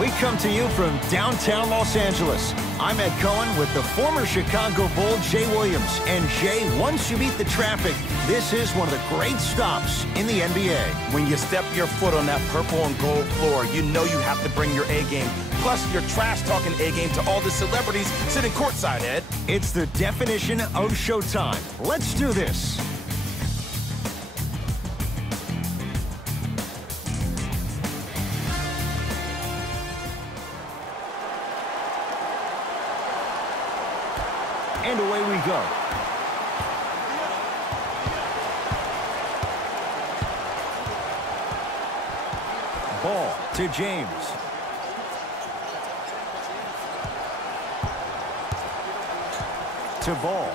We come to you from downtown Los Angeles. I'm Ed Cohen with the former Chicago Bull, Jay Williams. And Jay, once you beat the traffic, this is one of the great stops in the NBA. When you step your foot on that purple and gold floor, you know you have to bring your A game. Plus, your trash-talking A game to all the celebrities sitting courtside, Ed. It's the definition of showtime. Let's do this. And away we go. Ball to James. To Ball.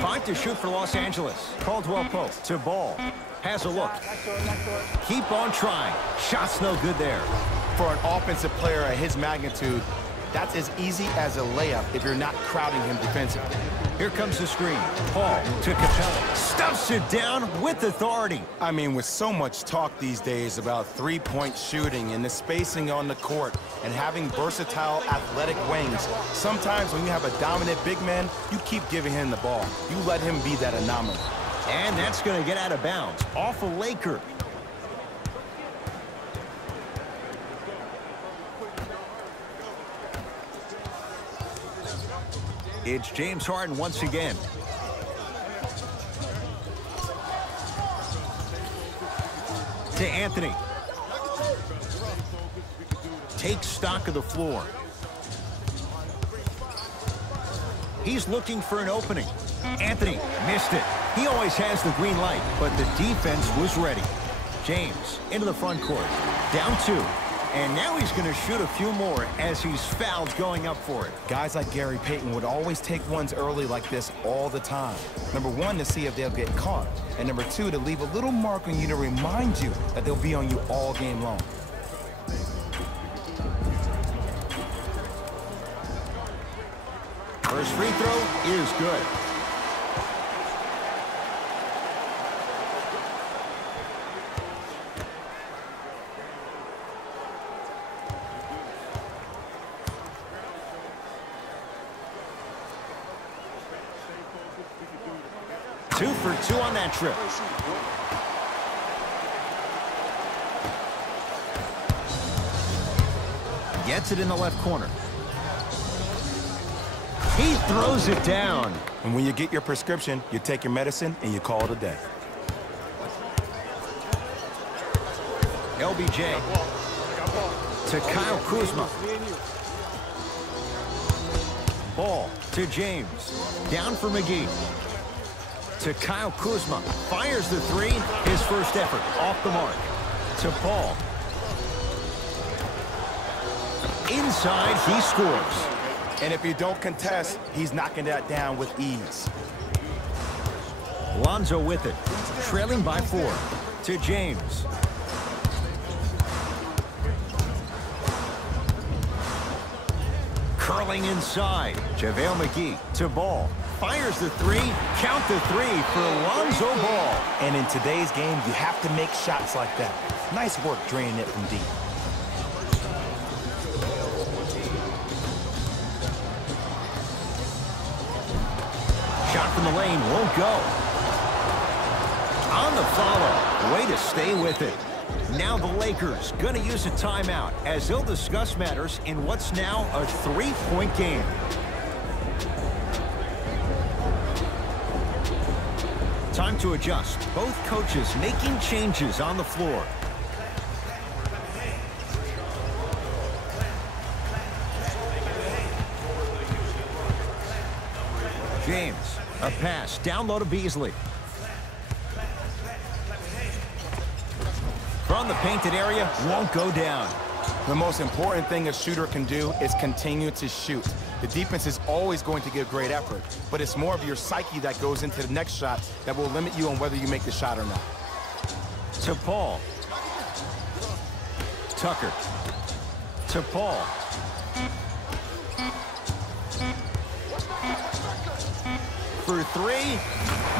5 to shoot for Los Angeles. Caldwell Pope to Ball. Has a look. Keep on trying. Shot's no good there. For an offensive player at his magnitude, that's as easy as a layup if you're not crowding him defensively. Here comes the screen. Paul to Capella. Stuffs it down with authority. I mean, with so much talk these days about three-point shooting and the spacing on the court and having versatile athletic wings, sometimes when you have a dominant big man, you keep giving him the ball. You let him be that anomaly. And that's going to get out of bounds. Off a Laker. It's James Harden once again. To Anthony. Takes stock of the floor. He's looking for an opening. Anthony missed it. He always has the green light, but the defense was ready. James into the front court. Down 2. And now he's going to shoot a few more as he's fouled going up for it. Guys like Gary Payton would always take ones early like this all the time. Number 1, to see if they'll get caught. And number 2, to leave a little mark on you to remind you that they'll be on you all game long. First free throw is good. Two for 2 on that trip. Gets it in the left corner. He throws it down. And when you get your prescription, you take your medicine and you call it a day. LBJ to Kyle Kuzma. Ball to James. Down for McGee. To Kyle Kuzma. Fires the 3. His first effort off the mark. To Paul. Inside, he scores. And if you don't contest, he's knocking that down with ease. Lonzo with it. Trailing by 4. To James. Curling inside. JaVale McGee to Ball. Fires the 3. Count the 3 for Lonzo Ball. And in today's game, you have to make shots like that. Nice work draining it from deep. Shot from the lane won't go. On the follow. Way to stay with it. Now the Lakers going to use a timeout as they'll discuss matters in what's now a 3-point game. Time to adjust. Both coaches making changes on the floor. James, a pass down low to Beasley. From the painted area, won't go down. The most important thing a shooter can do is continue to shoot. The defense is always going to give great effort, but it's more of your psyche that goes into the next shot that will limit you on whether you make the shot or not. To Paul. Tucker. To Paul. For 3.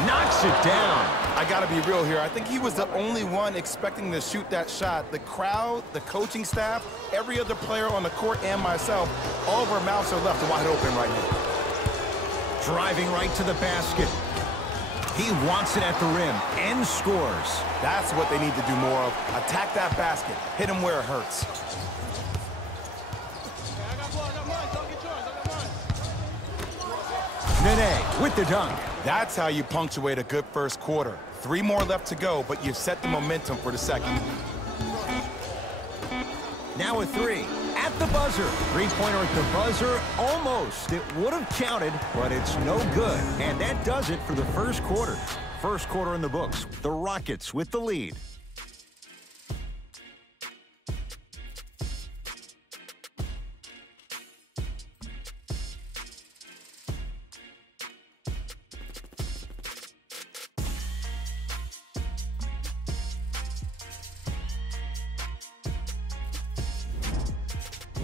Knocks it down. I gotta be real here. I think he was the only one expecting to shoot that shot. The crowd, the coaching staff, every other player on the court and myself, all of our mouths are left wide open right now. Driving right to the basket. He wants it at the rim and scores. That's what they need to do more of. Attack that basket. Hit him where it hurts. Nene with the dunk. That's how you punctuate a good first quarter. 3 more left to go, but you've set the momentum for the second. Now a 3 at the buzzer. Three-pointer at the buzzer. Almost. It would have counted, but it's no good. And that does it for the first quarter. First quarter in the books. The Rockets with the lead.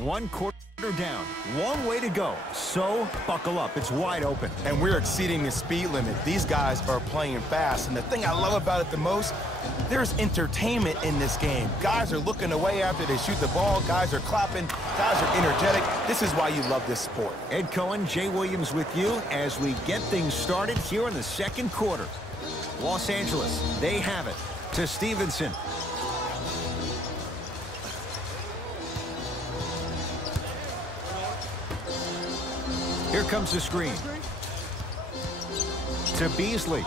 One quarter down. Long way to go. So, buckle up. It's wide open. And we're exceeding the speed limit. These guys are playing fast. And the thing I love about it the most, there's entertainment in this game. Guys are looking away after they shoot the ball. Guys are clapping. Guys are energetic. This is why you love this sport. Ed Cohen, Jay Williams with you as we get things started here in the second quarter. Los Angeles, they have it to Stevenson. Here comes the screen. To Beasley.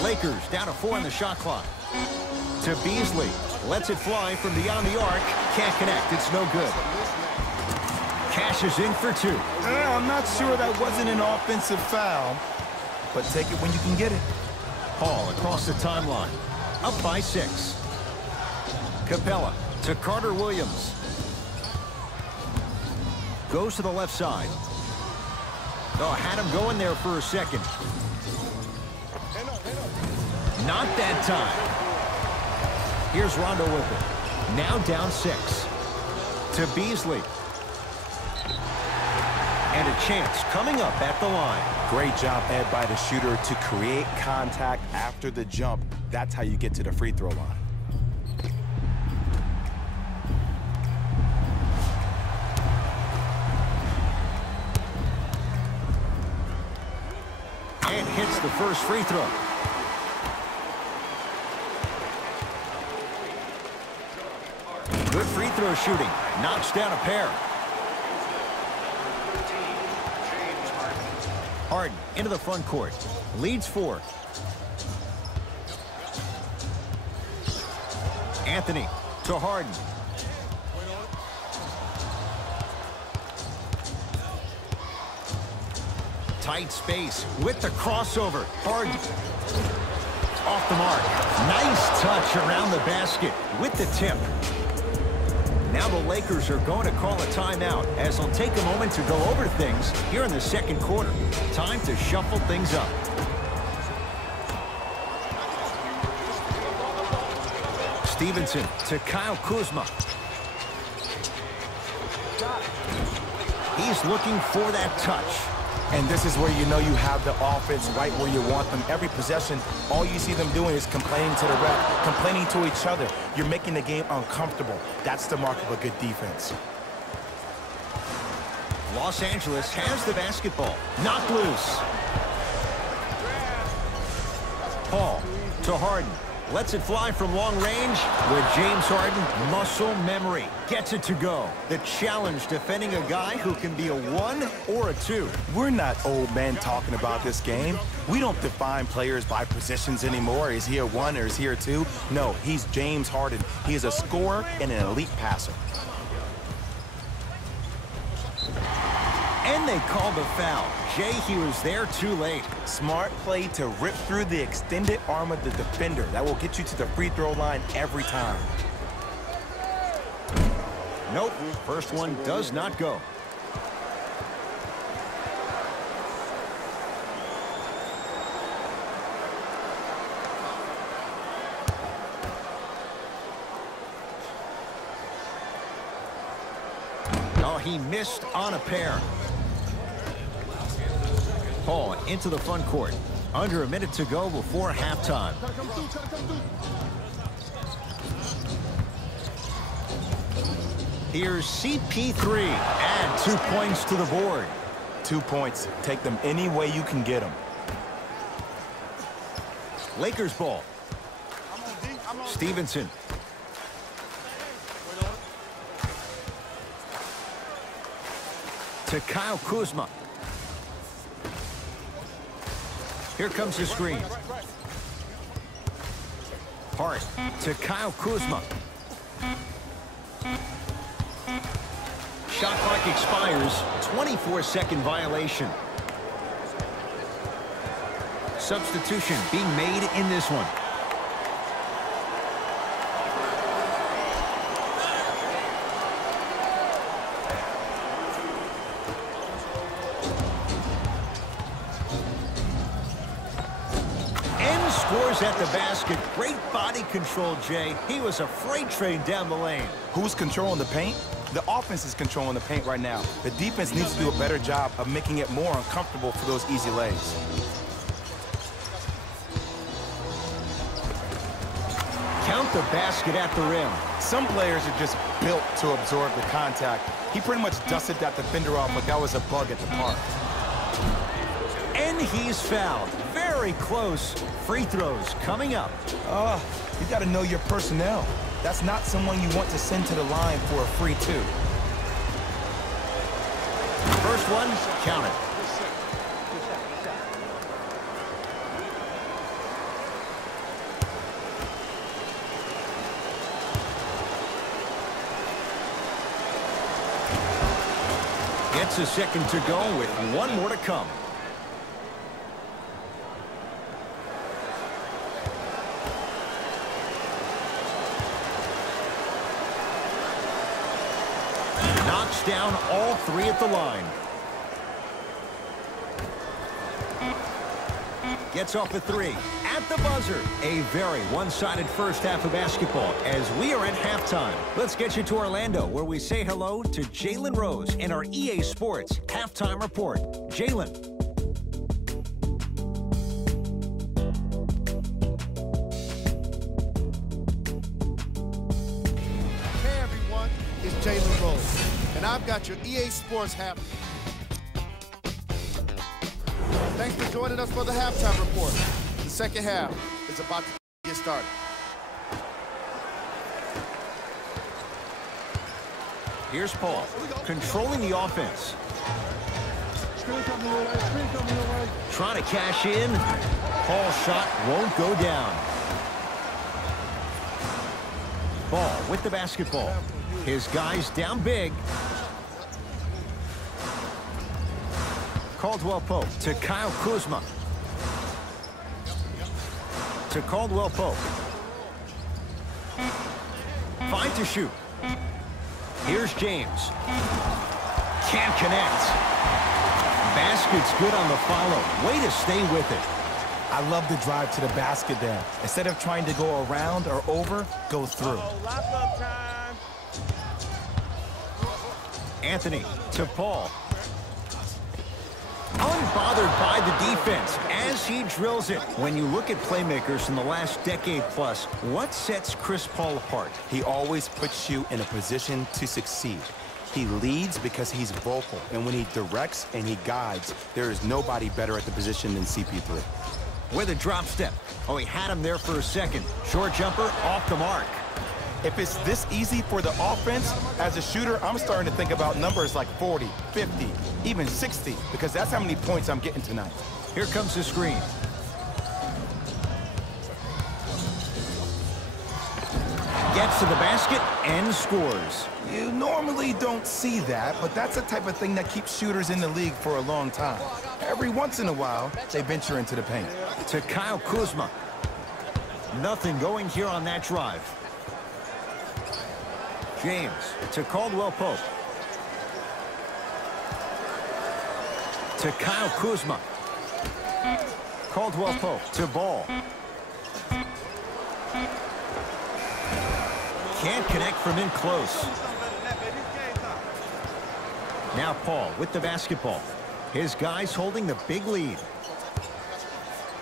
Lakers down to 4 on the shot clock. To Beasley. Lets it fly from beyond the arc. Can't connect. It's no good. Cashes in for 2. I'm not sure that wasn't an offensive foul, but take it when you can get it. Hall across the timeline. Up by 6. Capella to Carter Williams. Goes to the left side. Oh, had him going there for a second. Not that time. Here's Rondo with it. Now down 6. To Beasley. And a chance coming up at the line. Great job, Ed, by the shooter to create contact after the jump. That's how you get to the free throw line. And hits the first free throw. Good free throw shooting. Knocks down a pair. Harden into the front court. Leads 4. Anthony to Harden. Tight space with the crossover. Harden. Off the mark. Nice touch around the basket with the tip. Now the Lakers are going to call a timeout as they'll take a moment to go over things here in the second quarter. Time to shuffle things up. Stevenson to Kyle Kuzma. He's looking for that touch. And this is where you know you have the offense right where you want them. Every possession, all you see them doing is complaining to the ref, complaining to each other. You're making the game uncomfortable. That's the mark of a good defense. Los Angeles has the basketball. Knocked loose. Paul to Harden. Lets it fly from long range with James Harden. Muscle memory. Gets it to go. The challenge defending a guy who can be a 1 or a 2. We're not old men talking about this game. We don't define players by positions anymore. Is he a 1 or is he a 2? No, he's James Harden. He is a scorer and an elite passer. And they called the foul. Jay, he was there too late. Smart play to rip through the extended arm of the defender. That will get you to the free throw line every time. Nope, first one does not go. Oh, he missed on a pair. Paul into the front court. Under a minute to go before halftime. Here's CP3. Add 2 points to the board. 2 points. Take them any way you can get them. Lakers ball. Stevenson. To Kyle Kuzma. Here comes the screen. Hart to Kyle Kuzma. Shot clock expires. 24-second violation. Substitution being made in this one. Scores at the basket. Great body control, Jay. He was a freight train down the lane. Who's controlling the paint? The offense is controlling the paint right now. The defense needs to do a better job of making it more uncomfortable for those easy lays. Count the basket at the rim. Some players are just built to absorb the contact. He pretty much dusted that defender off like that was a bug at the park. And he's fouled. Very close. Free throws coming up. You got to know your personnel. That's not someone you want to send to the line for a free two. First one, count it. Gets a second to go with one more to come. Down all three at the line. Gets off a three. At the buzzer. A very one-sided first half of basketball as we are at halftime. Let's get you to Orlando where we say hello to Jalen Rose in our EA Sports Halftime Report. Jalen. Hey everyone, it's Jalen Rose. And I've got your EA Sports half. Thanks for joining us for the halftime report. The second half is about to get started. Here's Paul, controlling the offense. Trying to cash in. Paul's shot won't go down. Ball with the basketball. His guys down big. Caldwell Pope to Kyle Kuzma. To Caldwell Pope. 5 to shoot. Here's James. Can't connect. Basket's good on the follow. Way to stay with it. I love the drive to the basket there. Instead of trying to go around or over, go through. Lock-up time. Anthony to Paul. Unbothered by the defense as he drills it. When you look at playmakers in the last decade plus, what sets Chris Paul apart? He always puts you in a position to succeed. He leads because he's vocal, and when he directs and he guides, there is nobody better at the position than CP3. With a drop step. Oh, he had him there for a second. Short jumper off the mark. If it's this easy for the offense, as a shooter, I'm starting to think about numbers like 40, 50, even 60, because that's how many points I'm getting tonight. Here comes the screen. Gets to the basket and scores. You normally don't see that, but that's the type of thing that keeps shooters in the league for a long time. Every once in a while, they venture into the paint. To Kyle Kuzma. Nothing going here on that drive. James to Caldwell Pope. To Kyle Kuzma. Caldwell Pope to Ball. Can't connect from in close. Now Paul with the basketball. His guys holding the big lead.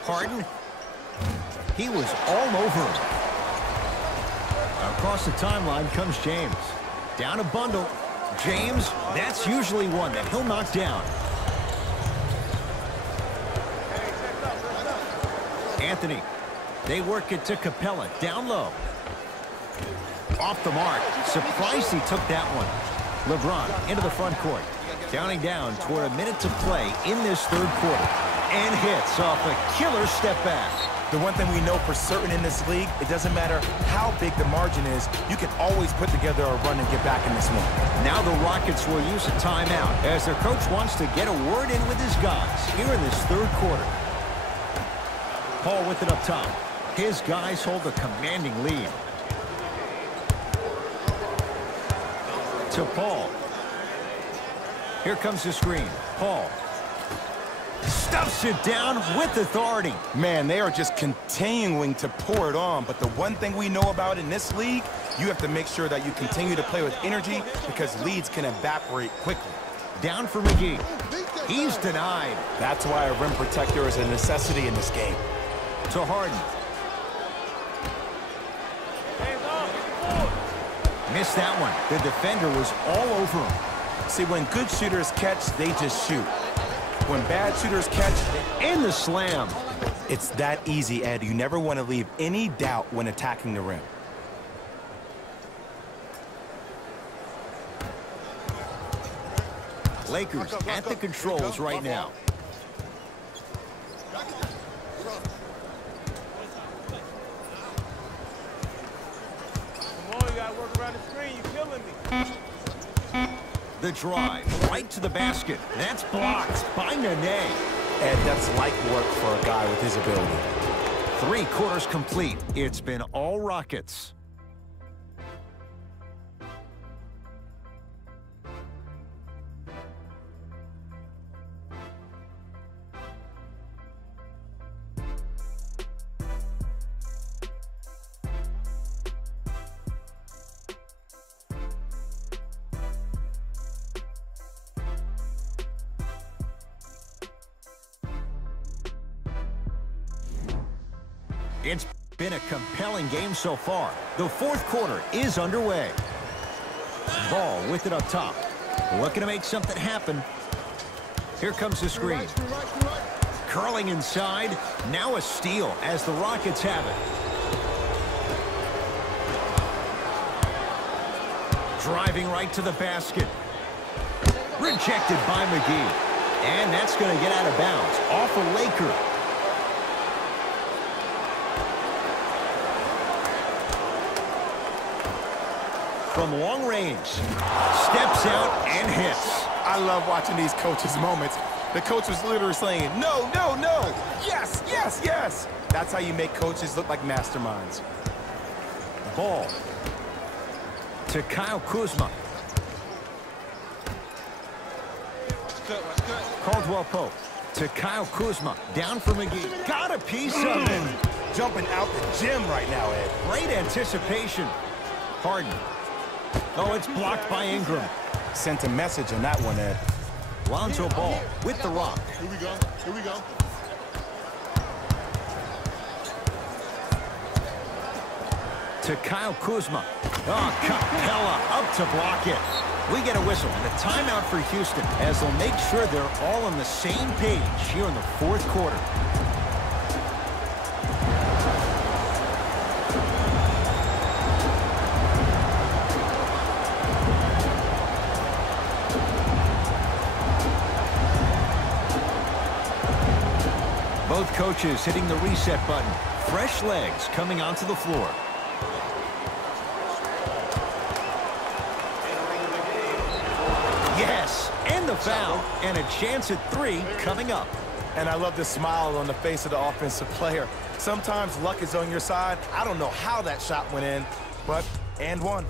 Harden. He was all over him. Across the timeline comes James. Down a bundle. James, that's usually one that he'll knock down. Anthony. They work it to Capella. Down low. Off the mark. Surprised he took that one. LeBron into the front court. Counting down toward a minute to play in this third quarter. And hits off a killer step back. The one thing we know for certain in this league, it doesn't matter how big the margin is, you can always put together a run and get back in this one. Now the Rockets will use a timeout as their coach wants to get a word in with his guys here in this third quarter. Paul with it up top. His guys hold a commanding lead. To Paul. Here comes the screen. Paul. Stuffs it down with authority. Man, they are just continuing to pour it on. But the one thing we know about in this league, you have to make sure that you continue to play with energy because leads can evaporate quickly. Down for McGee. He's denied. That's why a rim protector is a necessity in this game. To Harden. Missed that one. The defender was all over him. See, when good shooters catch, they just shoot. When bad shooters catch, in the slam. It's that easy, Ed. You never want to leave any doubt when attacking the rim. Lakers at the controls right now. The drive right to the basket. That's blocked by Nene. And that's light work for a guy with his ability. 3 quarters complete. It's been all Rockets. It's been a compelling game so far. The fourth quarter is underway. Ball with it up top. Looking to make something happen. Here comes the screen. Curling inside. Now a steal as the Rockets have it. Driving right to the basket. Rejected by McGee. And that's going to get out of bounds. Off a Laker. From long range, steps out and hits. I love watching these coaches' moments. The coach was literally saying, no, no, no, yes, yes, yes. That's how you make coaches look like masterminds. Ball to Kyle Kuzma. Caldwell Pope to Kyle Kuzma. Down for McGee. Got a piece of it. Jumping out the gym right now, Ed. Great anticipation. Harden. Oh, it's blocked by Ingram. Sent a message on that one, Ed. Lonzo Ball with the rock. Here we go. Here we go. To Kyle Kuzma. Oh, Capella up to block it. We get a whistle and a timeout for Houston as they'll make sure they're all on the same page here in the fourth quarter. Both coaches hitting the reset button. Fresh legs coming onto the floor. Yes, and the foul. And a chance at 3 coming up. And I love the smile on the face of the offensive player. Sometimes luck is on your side. I don't know how that shot went in, but and one.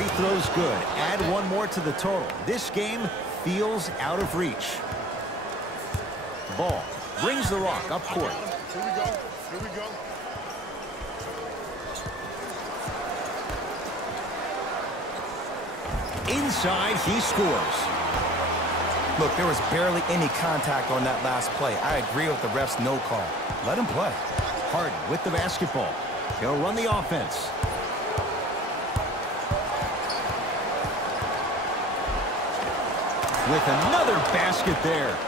Free throw's good. Add one more to the total. This game feels out of reach. Ball brings the rock up court. Here we go. Here we go. Inside, he scores. Look, there was barely any contact on that last play. I agree with the ref's no call. Let him play. Harden with the basketball. He'll run the offense. With another basket there.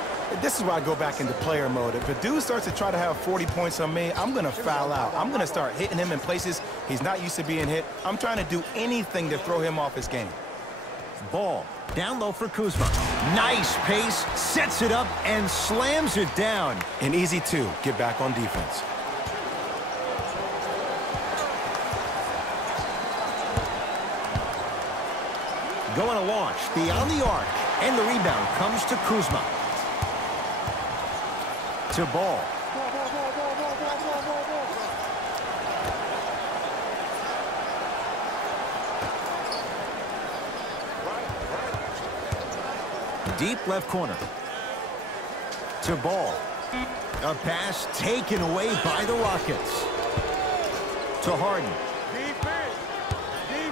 This is why I go back into player mode. If a dude starts to try to have 40 points on me, I'm going to foul out. I'm going to start hitting him in places he's not used to being hit. I'm trying to do anything to throw him off his game. Ball down low for Kuzma. Nice pace, sets it up, and slams it down. And easy, too. Get back on defense. Going to launch beyond the arc, and the rebound comes to Kuzma. To Ball. Deep left corner. To Ball. A pass taken away by the Rockets. To Harden.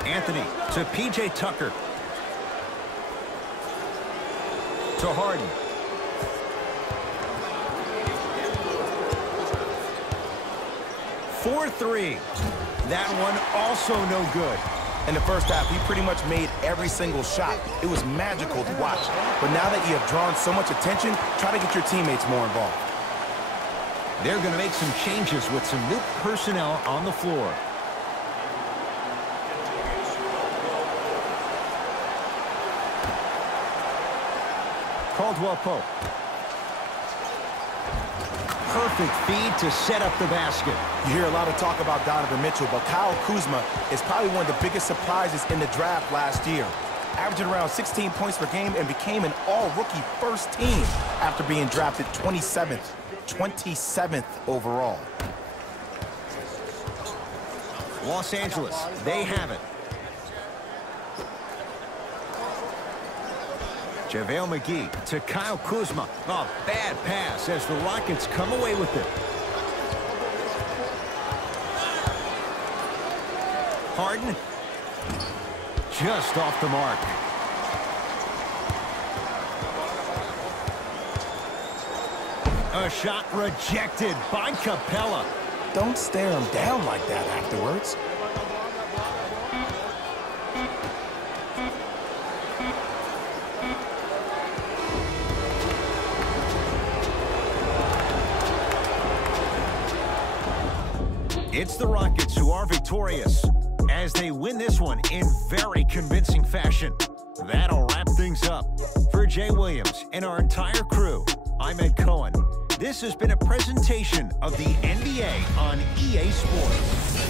Anthony to P.J. Tucker. To Harden. For three. That one also no good. In the first half, he pretty much made every single shot. It was magical to watch. But now that you have drawn so much attention, try to get your teammates more involved. They're going to make some changes with some new personnel on the floor. Caldwell Pope. Perfect feed to set up the basket. You hear a lot of talk about Donovan Mitchell, but Kyle Kuzma is probably one of the biggest surprises in the draft last year. Averaging around 16 points per game and became an all-rookie first team after being drafted 27th overall. Los Angeles, they have it. JaVale McGee to Kyle Kuzma. A bad pass as the Rockets come away with it. Harden. Just off the mark. A shot rejected by Capella. Don't stare him down like that afterwards. It's the Rockets who are victorious as they win this one in very convincing fashion. That'll wrap things up. For Jay Williams and our entire crew, I'm Ed Cohen. This has been a presentation of the NBA on EA Sports.